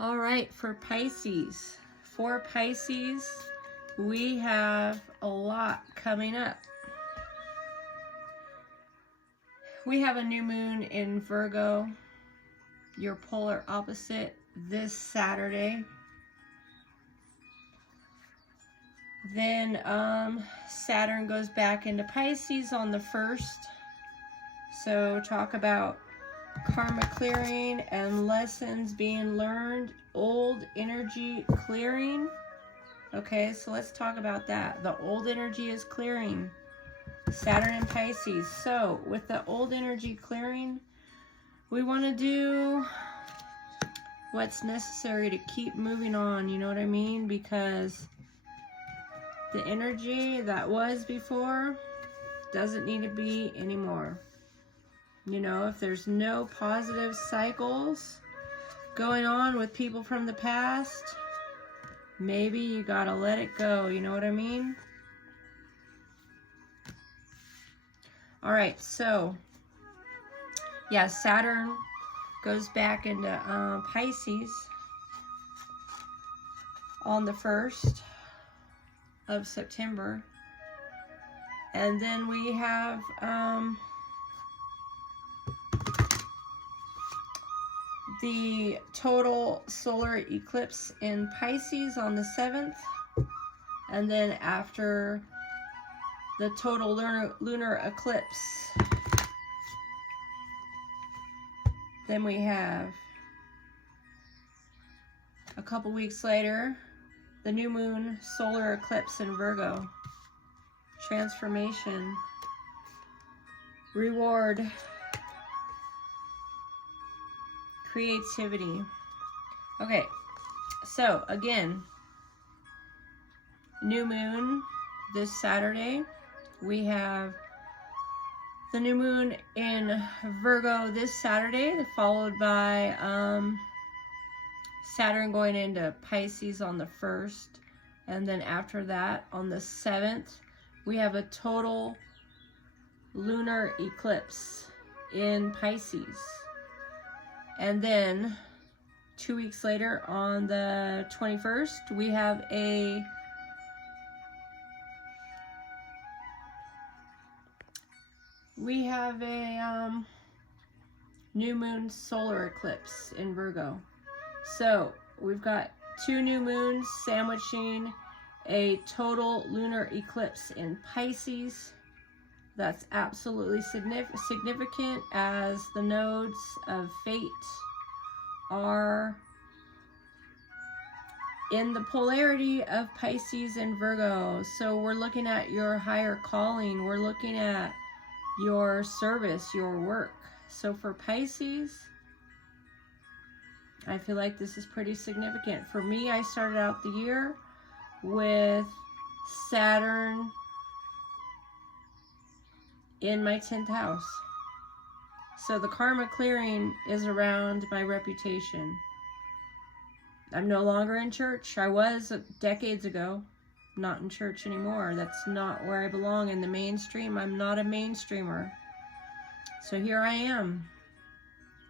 All right, for Pisces. For Pisces, we have a lot coming up. We have a new moon in Virgo, your polar opposite, this Saturday. Then Saturn goes back into Pisces on the 1st. So talk about karma clearing and lessons being learned, old energy clearing. Okay, so let's talk about that. The old energy is clearing. Saturn and Pisces. So with the old energy clearing, we want to do what's necessary to keep moving on, you know what I mean? Because the energy that was before doesn't need to be anymore. You know, if there's no positive cycles going on with people from the past, maybe you gotta let it go, you know what I mean? All right, so yeah, Saturn goes back into Pisces on the 1st of September. And then we have the total solar eclipse in Pisces on the 7th. And then after the total lunar eclipse, then we have a couple weeks later, the new moon solar eclipse in Virgo. Transformation, reward, creativity. Okay, so again, new moon this Saturday. We have the new moon in Virgo this Saturday, followed by Saturn going into Pisces on the 1st. And then after that, on the 7th, we have a total lunar eclipse in Pisces. And then 2 weeks later, on the 21st, we have a new moon solar eclipse in Virgo. So we've got 2 new moons sandwiching a total lunar eclipse in Pisces. That's absolutely significant, as the nodes of fate are in the polarity of Pisces and Virgo. So we're looking at your higher calling. We're looking at your service, your work. So for Pisces, I feel like this is pretty significant. For me, I started out the year with Saturn in my 10th house. So the karma clearing is around my reputation. I'm no longer in church. I was decades ago. Not in church anymore. That's not where I belong in the mainstream. I'm not a mainstreamer. So here I am,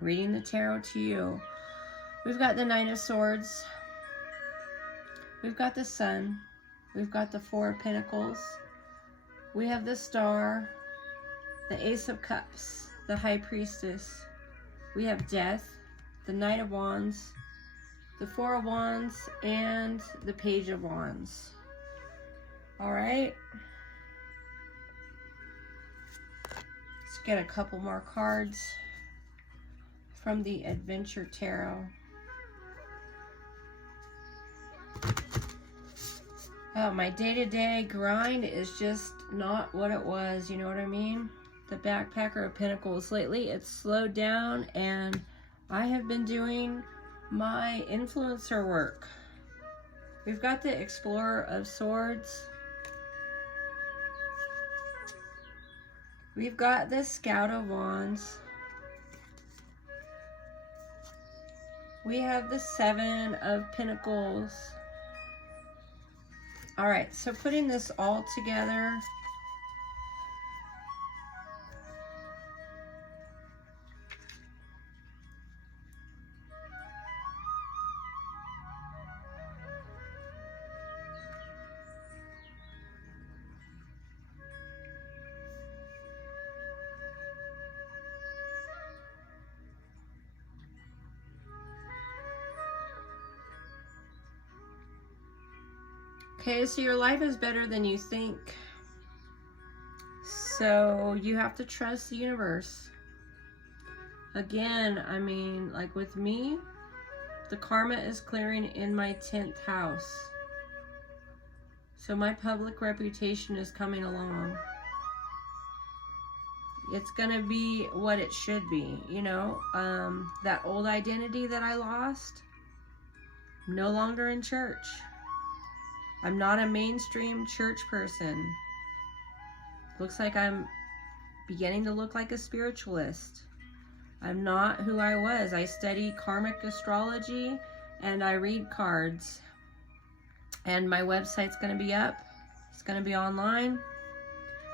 reading the tarot to you. We've got the 9 of Swords. We've got the Sun. We've got the 4 of Pentacles. We have the Star, the Ace of Cups, the High Priestess. We have Death, the Knight of Wands, the 4 of Wands, and the Page of Wands. All right. Let's get a couple more cards from the Adventure Tarot. Oh, my day-to-day grind is just not what it was, you know what I mean? The Backpacker of Pentacles. Lately, it's slowed down, and I have been doing my influencer work. We've got the Explorer of Swords. We've got the Scout of Wands. We have the 7 of Pentacles. All right, so putting this all together, Okay, so your life is better than you think. So you have to trust the universe. Again, I mean, like with me, the karma is clearing in my 10th house. So my public reputation is coming along. It's going to be what it should be, you know. That old identity that I lost, no longer in church. I'm not a mainstream church person. Looks like I'm beginning to look like a spiritualist. I'm not who I was. I study karmic astrology and I read cards. And my website's going to be up. It's going to be online.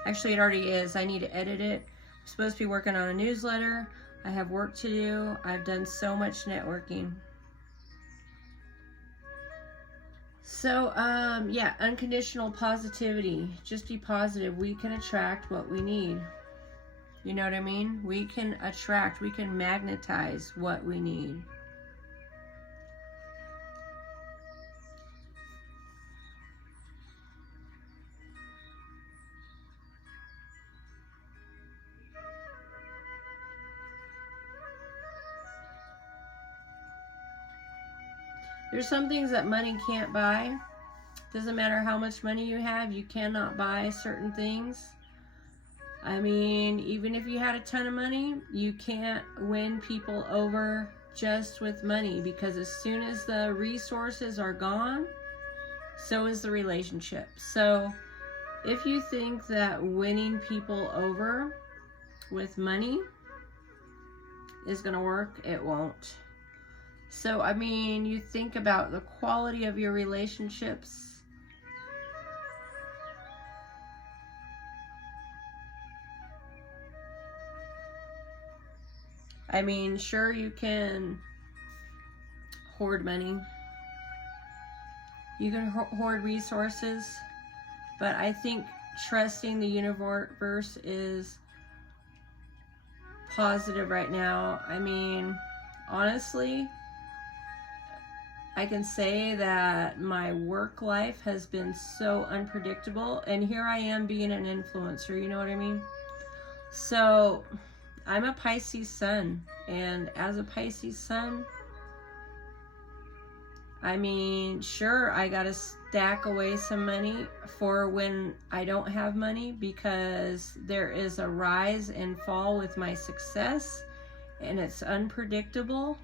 Actually, it already is. I need to edit it. I'm supposed to be working on a newsletter. I have work to do. I've done so much networking. So, yeah, unconditional positivity. Just be positive. We can attract what we need. You know what I mean? We can attract, we can magnetize what we need. There's some things that money can't buy. Doesn't matter how much money you have, you cannot buy certain things. I mean, even if you had a ton of money, you can't win people over just with money, because as soon as the resources are gone, so is the relationship. So if you think that winning people over with money is going to work, it won't. So, I mean, you think about the quality of your relationships. I mean, sure, you can hoard money. You can hoard resources. But I think trusting the universe is positive right now. I mean, honestly, I can say that my work life has been so unpredictable. And here I am being an influencer, you know what I mean? So I'm a Pisces sun, and as a Pisces sun, I mean, sure, I gotta stack away some money for when I don't have money, because there is a rise and fall with my success, and it's unpredictable.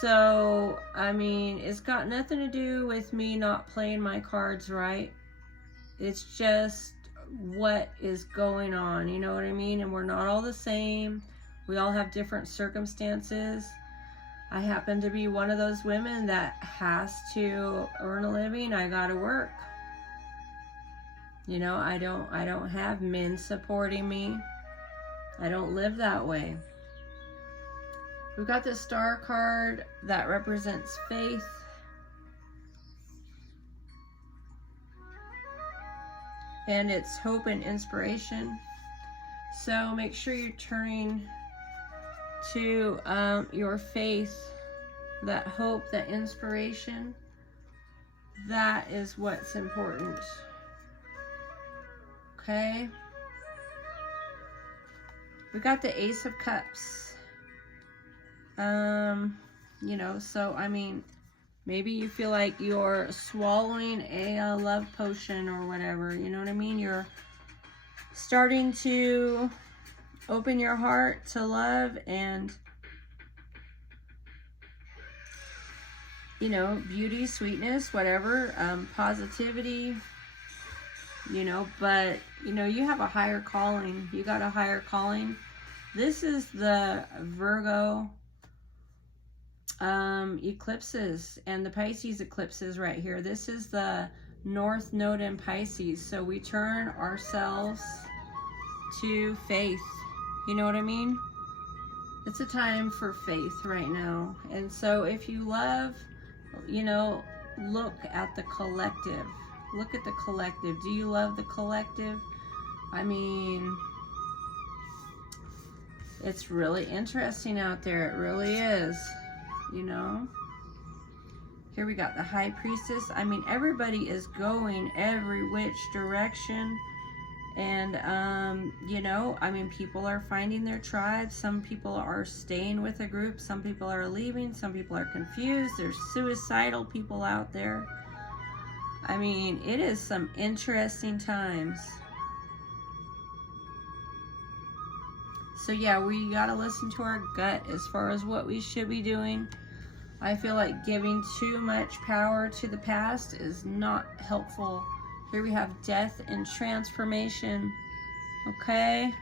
So, I mean, it's got nothing to do with me not playing my cards right. It's just what is going on, you know what I mean? And we're not all the same. We all have different circumstances. I happen to be one of those women that has to earn a living. I gotta work. You know, I don't have men supporting me. I don't live that way. We've got the Star card that represents faith. And it's hope and inspiration. So make sure you're turning to your faith, that hope, that inspiration. That is what's important. Okay. We got the Ace of Cups. You know, so I mean, maybe you feel like you're swallowing a love potion or whatever, you know what I mean? You're starting to open your heart to love and, you know, beauty, sweetness, whatever, positivity, you know, but, you know, you have a higher calling. You got a higher calling. This is the Virgo eclipses and the Pisces eclipses right here. This is the North Node in Pisces. So we turn ourselves to faith. You know what I mean? It's a time for faith right now. And so if you love, you know, look at the collective. Look at the collective. Do you love the collective? I mean, it's really interesting out there. It really is, you know. Here we got the High Priestess. I mean, everybody is going every which direction. And, you know, I mean, people are finding their tribe. Some people are staying with a group. Some people are leaving. Some people are confused. There's suicidal people out there. I mean, it is some interesting times. So yeah, we gotta listen to our gut as far as what we should be doing. I feel like giving too much power to the past is not helpful. Here we have death and transformation. Okay.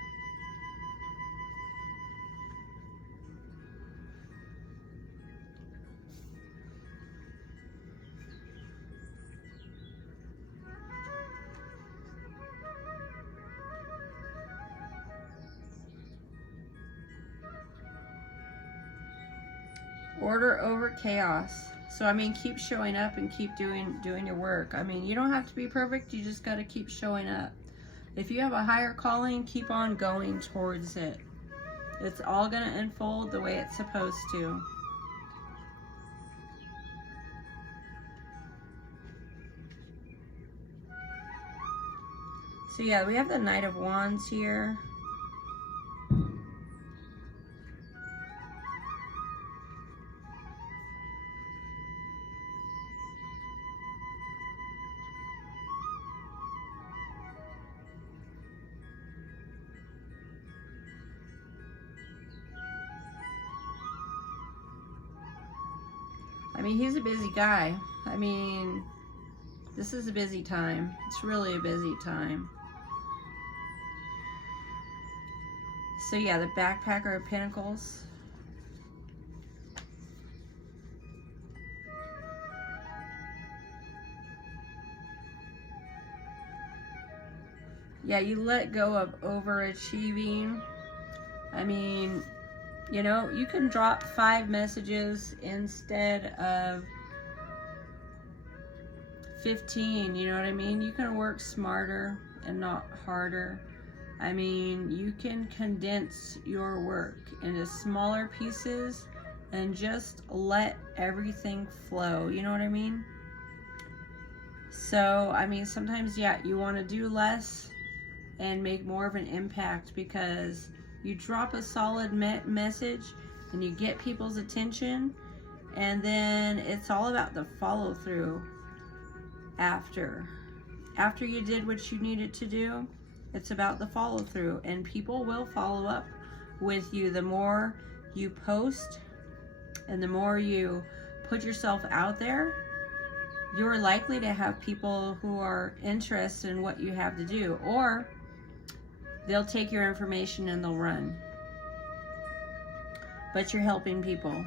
Order over chaos. So I mean, keep showing up and keep doing your work. I mean, you don't have to be perfect. You just got to keep showing up. If you have a higher calling, keep on going towards it. It's all going to unfold the way it's supposed to. So yeah, we have the Knight of Wands here. I mean, he's a busy guy. I mean, this is a busy time. It's really a busy time. So yeah, the Backpacker of Pentacles. Yeah, you let go of overachieving. I mean, you know, you can drop 5 messages instead of 15, you know what I mean? You can work smarter and not harder. I mean, you can condense your work into smaller pieces and just let everything flow, you know what I mean? So, I mean, sometimes, yeah, you want to do less and make more of an impact, because you drop a solid message and you get people's attention, and then it's all about the follow through after you did what you needed to do. It's about the follow through, and people will follow up with you. The more you post and the more you put yourself out there, you're likely to have people who are interested in what you have to do, or they'll take your information and they'll run. But you're helping people.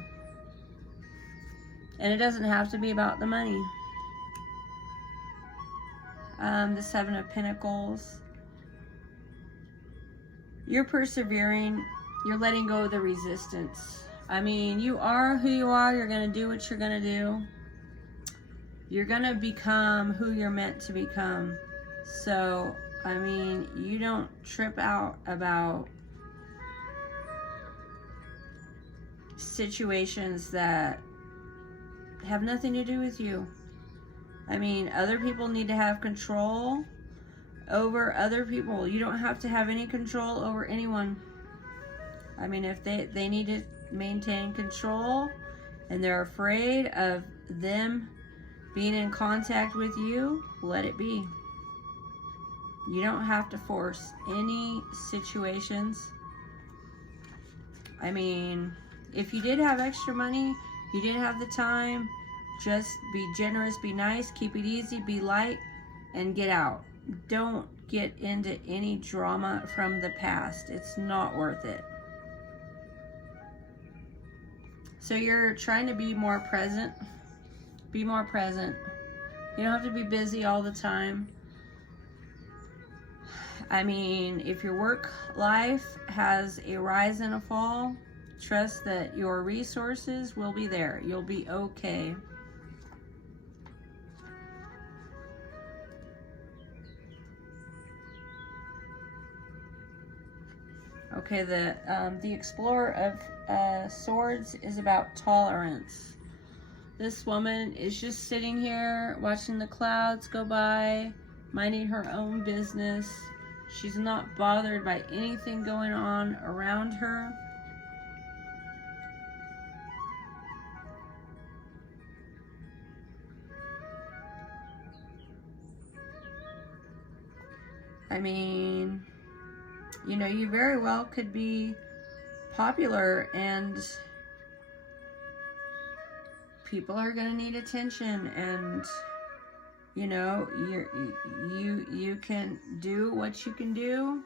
And it doesn't have to be about the money. The Seven of Pentacles. You're persevering. You're letting go of the resistance. I mean, you are who you are. You're going to do what you're going to do. You're going to become who you're meant to become. So, I mean, you don't trip out about situations that have nothing to do with you. I mean, other people need to have control over other people. You don't have to have any control over anyone. I mean, if they need to maintain control and they're afraid of them being in contact with you, let it be. You don't have to force any situations. I mean, if you did have extra money, you didn't have the time, just be generous, be nice, keep it easy, be light, and get out. Don't get into any drama from the past. It's not worth it. So you're trying to be more present. Be more present. You don't have to be busy all the time. I mean, if your work life has a rise and a fall, trust that your resources will be there. You'll be okay. Okay, the Explorer of Swords is about tolerance. This woman is just sitting here watching the clouds go by, minding her own business. She's not bothered by anything going on around her. I mean, you know, you very well could be popular and people are going to need attention, and you know, you can do what you can do.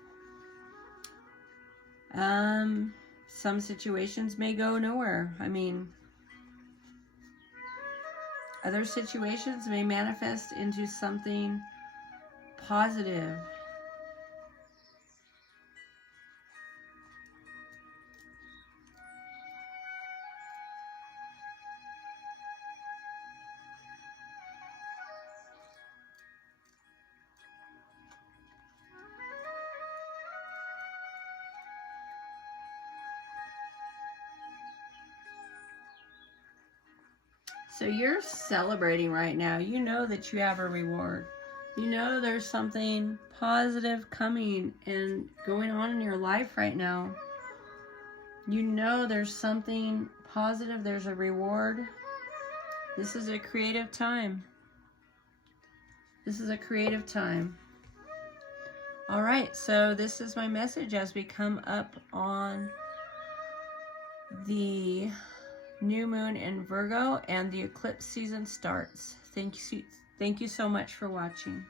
Some situations may go nowhere. I mean, other situations may manifest into something positive. So you're celebrating right now. You know that you have a reward. You know there's something positive coming and going on in your life right now. You know there's something positive. There's a reward. This is a creative time. This is a creative time. All right, so this is my message as we come up on the new moon in Virgo and the eclipse season starts. Thank you so much for watching.